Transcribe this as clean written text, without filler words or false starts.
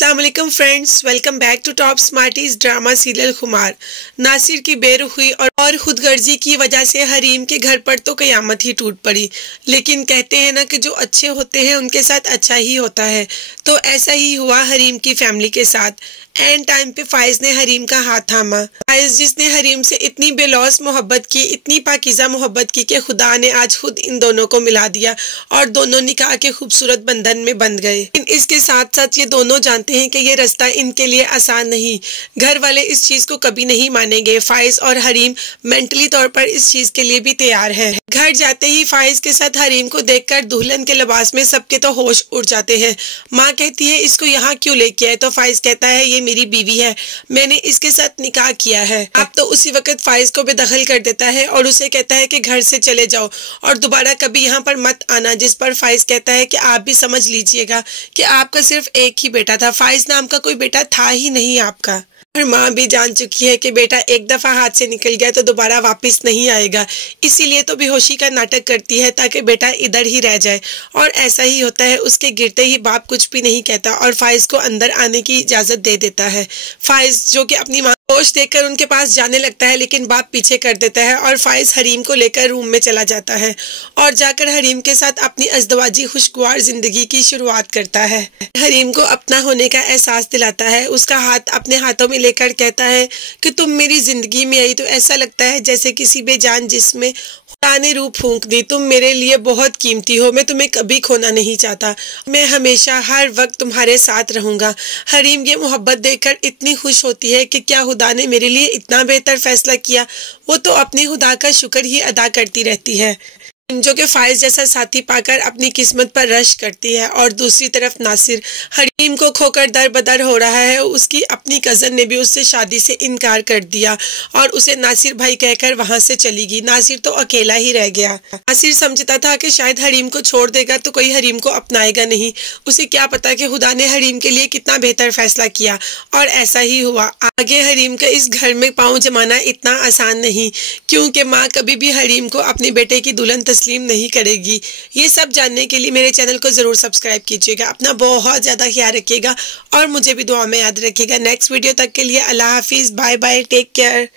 अस्सलाम वालेकुम friends, welcome back to top smarties drama serial Khumar. Nasir की बेरुखी और खुदगर्जी की वजह से हरीम के घर पर तो कयामत ही टूट पड़ी। लेकिन कहते हैं ना कि जो अच्छे होते हैं उनके साथ अच्छा ही होता है। तो ऐसा ही हुआ हरीम की फैमिली के साथ। एंड टाइम पे फाइज ने हरीम का हाथ थामा। फाइज जिसने हरीम से इतनी बेलौस मोहब्बत की, इतनी पाकीज़ा मोहब्बत की कि खुदा ने आज खुद इन दोनों को मिला दिया और दोनों निकाह के खूबसूरत बंधन में बंध गए। इसके साथ साथ ये दोनों जानते हैं कि ये रास्ता इनके लिए आसान नहीं। घर वाले इस चीज को कभी नहीं मानेंगे। फाइज और हरीम मेंटली तौर पर इस चीज के लिए भी तैयार है। घर जाते ही फाइज के साथ हरीम को देखकर दुल्हन के लिबास में सबके तो होश उड़ जाते हैं। माँ कहती है इसको यहाँ क्यों लेके आए, तो फाइज कहता है ये मेरी बीवी है, मैंने इसके साथ निकाह किया है। अब तो उसी वक्त फाइज को बेदखल कर देता है और उसे कहता है कि घर से चले जाओ और दोबारा कभी यहाँ पर मत आना। जिस पर फाइज कहता है कि आप भी समझ लीजिएगा कि आपका सिर्फ एक ही बेटा था, फाइज नाम का कोई बेटा था ही नहीं आपका। और माँ भी जान चुकी है कि बेटा एक दफा हाथ से निकल गया तो दोबारा वापस नहीं आएगा, इसीलिए तो बेहोशी का नाटक करती है ताकि बेटा इधर ही रह जाए। और ऐसा ही होता है। उसके गिरते ही बाप कुछ भी नहीं कहता और फाइज को अंदर आने की इजाजत दे देता है। फाइज जो कि अपनी माँ होश देखकर उनके पास जाने लगता है, लेकिन बाप पीछे कर देता है और फाइज हरीम को लेकर रूम में चला जाता है और जाकर हरीम के साथ अपनी अज़दवाजी खुशगवार जिंदगी की शुरुआत करता है। हरीम को अपना होने का एहसास दिलाता है। उसका हाथ अपने हाथों में लेकर कहता है कि तुम मेरी जिंदगी में आई तो ऐसा लगता है जैसे किसी बेजान जिस्म खुदा ने रूह फूंक दी। तुम मेरे लिए बहुत कीमती हो, मैं तुम्हें कभी खोना नहीं चाहता, मैं हमेशा हर वक्त तुम्हारे साथ रहूंगा। हरीम ये मोहब्बत देखकर इतनी खुश होती है कि क्या खुदा ने मेरे लिए इतना बेहतर फैसला किया। वो तो अपने खुदा का शुक्र ही अदा करती रहती है, जो कि फाइज जैसा साथी पाकर अपनी किस्मत पर रश करती है। और दूसरी तरफ नासिर हरीम को खोकर दर बदर हो रहा है। उसकी अपनी कज़न ने भी उससे शादी से इनकार कर दिया और उसे नासिर भाई कहकर वहां से चली गई। नासिर तो अकेला ही रह गया। नासिर समझता था कि शायद हरीम को छोड़ देगा तो कोई हरीम को अपनाएगा नहीं। उसे क्या पता कि खुदा ने हरीम के लिए कितना बेहतर फैसला किया और ऐसा ही हुआ। आगे हरीम का इस घर में पाँव जमाना इतना आसान नहीं, क्योंकि माँ कभी भी हरीम को अपने बेटे की दुल्हन तस्लीम नहीं करेगी। ये सब जानने के लिए मेरे चैनल को जरूर सब्सक्राइब कीजिएगा। अपना बहुत ज्यादा ख्याल रखिएगा और मुझे भी दुआ में याद रखिएगा। नेक्स्ट वीडियो तक के लिए अल्लाह हाफिज, बाय बाय, टेक केयर।